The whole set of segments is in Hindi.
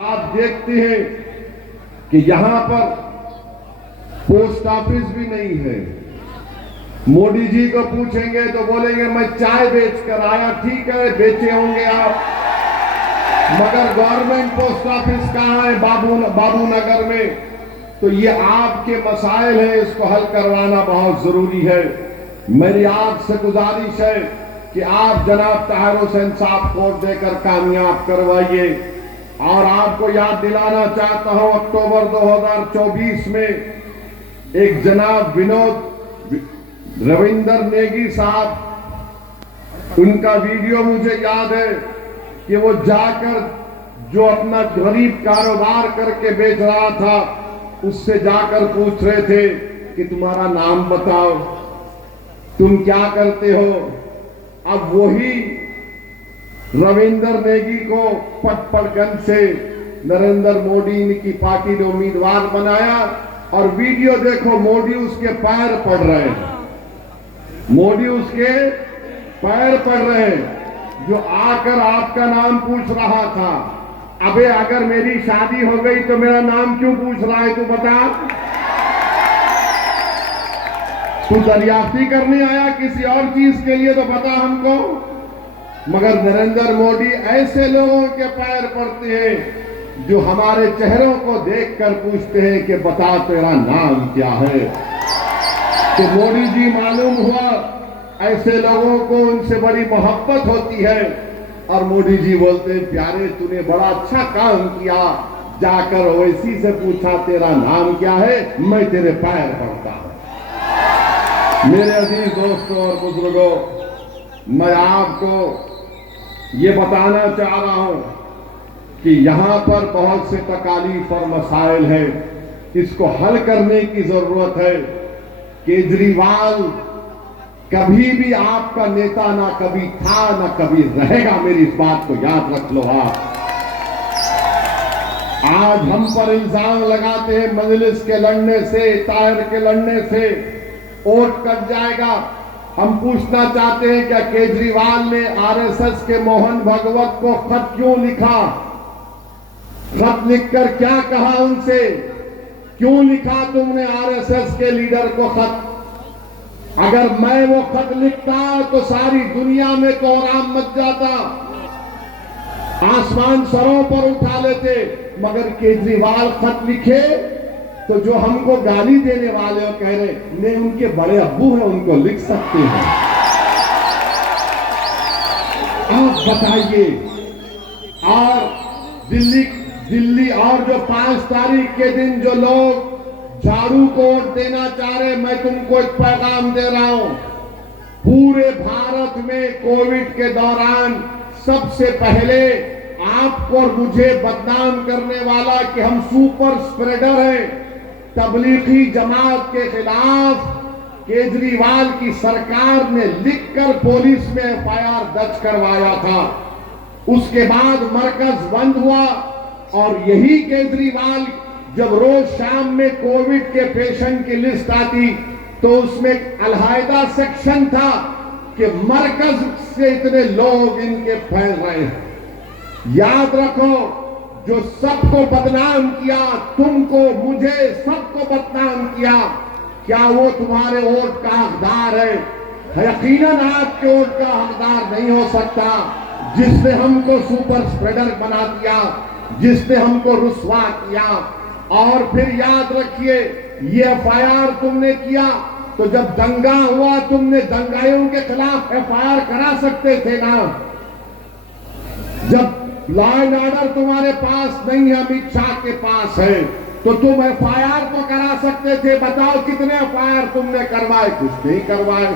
आप देखते हैं कि यहां पर पोस्ट ऑफिस भी नहीं है। मोदी जी को पूछेंगे तो बोलेंगे मैं चाय बेच कर आया। ठीक है, बेचे होंगे आप, मगर गवर्नमेंट पोस्ट ऑफिस कहां है? बाबू नगर में। तो ये आपके मसाइल हैं, इसको हल करवाना बहुत जरूरी है। मेरी आपसे गुजारिश है कि आप जनाब ताहिर हुसैन साहब को वोट देकर कामयाब करवाइए। और आपको याद दिलाना चाहता हूं, अक्टूबर 2024 में एक जनाब विनोद रविंदर नेगी साहब, उनका वीडियो मुझे याद है कि वो जाकर जो अपना गरीब कारोबार करके बेच रहा था, उससे जाकर पूछ रहे थे कि तुम्हारा नाम बताओ, तुम क्या करते हो। अब वही रविंदर नेगी को पटपड़गंज से नरेंद्र मोदी की पार्टी ने उम्मीदवार बनाया। और वीडियो देखो, मोदी उसके पैर पड़ रहे हैं, मोदी उसके पैर पड़ रहे हैं। जो आकर आपका नाम पूछ रहा था, अबे अगर मेरी शादी हो गई तो मेरा नाम क्यों पूछ रहा है? तू बता, तू दरियाफ्ती करने आया किसी और चीज के लिए तो बता हमको। मगर नरेंद्र मोदी ऐसे लोगों के पैर पड़ते हैं जो हमारे चेहरों को देखकर पूछते हैं कि बता तेरा नाम क्या है। तो मोदी जी मालूम हुआ ऐसे लोगों को उनसे बड़ी मोहब्बत होती है। और मोदी जी बोलते हैं, प्यारे तूने बड़ा अच्छा काम किया, जाकर ओवैसी से पूछा तेरा नाम क्या है, मैं तेरे पैर पड़ता हूं। मेरे अजीज दोस्तों और बुजुर्गों, मैं आपको ये बताना चाह रहा हूं कि यहां पर बहुत से तकालीफ और मसाइल हैं, इसको हल करने की जरूरत है। केजरीवाल कभी भी आपका नेता ना कभी था ना कभी रहेगा, मेरी इस बात को याद रख लो आप। आज हम पर इल्जाम लगाते हैं मजलिस के लड़ने से, ताहिर के लड़ने से वोट कट जाएगा। हम पूछना चाहते हैं, क्या केजरीवाल ने आरएसएस के मोहन भागवत को खत क्यों लिखा? खत लिखकर क्या कहा उनसे? क्यों लिखा तुमने आरएसएस के लीडर को खत? अगर मैं वो खत लिखता तो सारी दुनिया में कोहराम मच जाता, आसमान सरों पर उठा लेते। मगर केजरीवाल खत लिखे तो जो हमको गाली देने वाले हो कह रहे ने उनके बड़े अब्बू हैं, उनको लिख सकते हैं। आप बताइए। और दिल्ली और जो 5 तारीख के दिन जो लोग झाड़ू को वोट देना चाह रहे, मैं तुमको एक पैगाम दे रहा हूं। पूरे भारत में कोविड के दौरान सबसे पहले आपको और मुझे बदनाम करने वाला कि हम सुपर स्प्रेडर हैं, तबलीगी जमात के खिलाफ केजरीवाल की सरकार ने लिखकर पुलिस में एफआईआर दर्ज करवाया था। उसके बाद मरकज बंद हुआ और यही केजरीवाल जब रोज शाम में कोविड के पेशेंट की लिस्ट आती तो उसमें अलहायदा सेक्शन था कि मरकज से इतने लोग इनके फैल रहे हैं। याद रखो, जो सबको बदनाम किया, तुमको मुझे सबको बदनाम किया, क्या वो तुम्हारे वोट का हकदार है? यकीनन आपके वोट का हकदार नहीं हो सकता। जिसने हमको सुपर स्प्रेडर बना दिया, जिसने हमको रुस्वा किया। और फिर याद रखिए, ये एफआईआर तुमने किया तो जब दंगा हुआ तुमने दंगाइयों के खिलाफ एफआईआर करा सकते थे ना। जब लॉ एंड ऑर्डर तुम्हारे पास नहीं है, अमित शाह के पास है, तो तुम एफआईआर तो करा सकते थे। बताओ कितने एफआईआर तुमने करवाए? कुछ नहीं करवाए।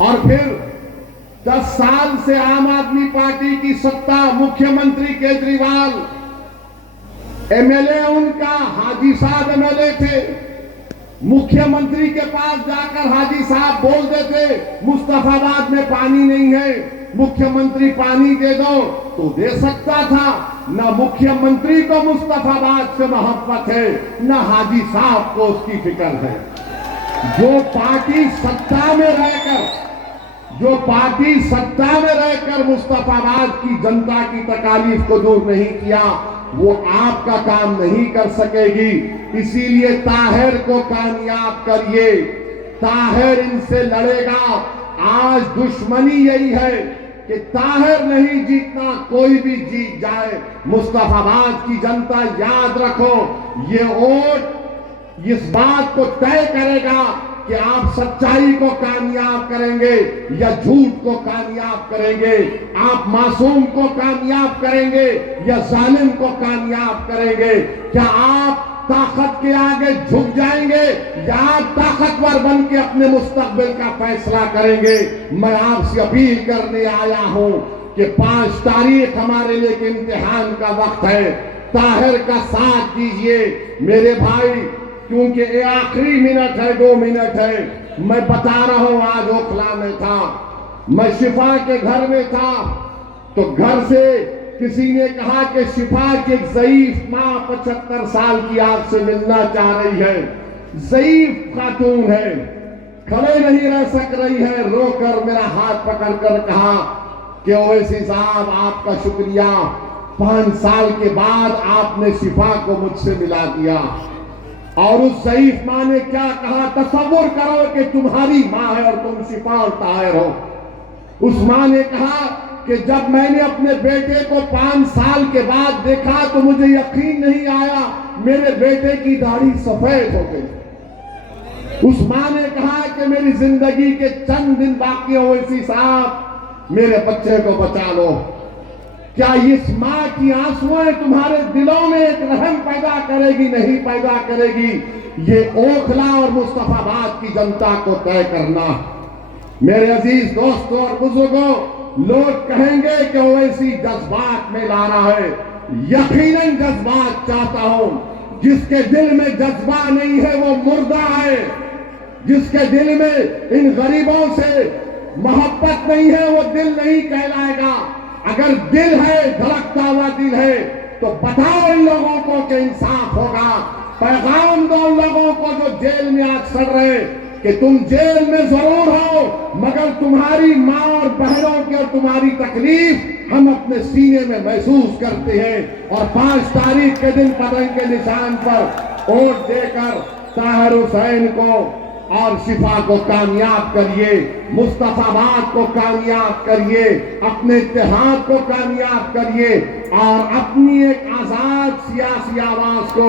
और फिर 10 साल से आम आदमी पार्टी की सत्ता, मुख्यमंत्री केजरीवाल, एमएलए उनका हाजी साहब एमएलए थे। मुख्यमंत्री के पास जाकर हाजी साहब बोल देते मुस्तफाबाद में पानी नहीं है, मुख्यमंत्री पानी दे दो, तो दे सकता था। ना मुख्यमंत्री को मुस्तफाबाद से मोहब्बत है, ना हाजी साहब को उसकी फिक्र है। जो पार्टी सत्ता में रहकर मुस्तफाबाद की जनता की तकालीफ को दूर नहीं किया, वो आपका काम नहीं कर सकेगी। इसीलिए ताहिर को कामयाब करिए। ताहिर इनसे लड़ेगा। आज दुश्मनी यही है कि ताहिर नहीं जीतना, कोई भी जीत जाए। मुस्तफाबाद की जनता याद रखो, ये वोट इस बात को तय करेगा कि आप सच्चाई को कामयाब करेंगे या झूठ को कामयाब करेंगे, आप मासूम को कामयाब करेंगे या जालिम को कामयाब करेंगे। क्या आप ताकत के आगे झुक जाएंगे या आप ताकतवर बन के अपने मुस्तकबिल का फैसला करेंगे। मैं आपसे अपील करने आया हूं कि 5 तारीख हमारे लिए इम्तिहान का वक्त है। ताहिर का साथ दीजिए मेरे भाई, क्योंकि ये आखिरी मिनट है, 2 मिनट है। मैं बता रहा हूं, आज ओखला में था, मैं शिफा के घर में था, तो घर से किसी ने कहा कि शिफा की एक ज़ईफ मां 75 साल की आपसे मिलना चाह रही है। ज़ईफ खातून है, खड़े नहीं रह सक रही है, रोकर मेरा हाथ पकड़कर कहा कि ओवैसी साहब आपका शुक्रिया, 5 साल के बाद आपने शिफा को मुझसे मिला दिया। और उस ज़ईफ मां ने क्या कहा, तसव्वुर करो कि तुम्हारी मां है और तुम शिफा और ताहिर हो। उस मां ने कहा कि जब मैंने अपने बेटे को 5 साल के बाद देखा तो मुझे यकीन नहीं आया, मेरे बेटे की दाढ़ी सफेद हो गई। उस मां ने कहा कि मेरी जिंदगी के चंद दिन बाकी हो, ओवैसी साहब मेरे बच्चे को बचा लो। क्या इस मां की आंसुएं तुम्हारे दिलों में एक रहम पैदा करेगी? नहीं पैदा करेगी। ये ओखला और मुस्तफाबाद की जनता को तय करना। मेरे अजीज दोस्तों और बुजुर्गों, लोग कहेंगे कि ओवैसी जज्बात में ला रहा है। यकीनन जज्बात चाहता हूं। जिसके दिल में जज्बा नहीं है वो मुर्दा है। जिसके दिल में इन गरीबों से मोहब्बत नहीं है वो दिल नहीं कहलाएगा। अगर दिल है, धड़कता हुआ दिल है, तो बताओ इन लोगों को कि इंसाफ होगा। पैगाम दो उन लोगों को जो जेल में आज सड़ रहे कि तुम जेल में जरूर हो, मगर तुम्हारी मां और बहनों की और तुम्हारी तकलीफ हम अपने सीने में महसूस करते हैं। और 5 तारीख के दिन पतंग के निशान पर वोट देकर ताहिर हुसैन को और शिफा को कामयाब करिए, मुस्तफाबाद को कामयाब करिए, अपने इत्तेहाद को कामयाब करिए और अपनी एक आजाद सियासी आवाज को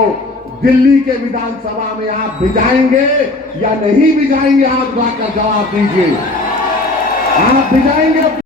दिल्ली के विधानसभा में आप भिजाएंगे या नहीं भिजाएंगे? आप जाकर जवाब दीजिए। आप भिजाएंगे?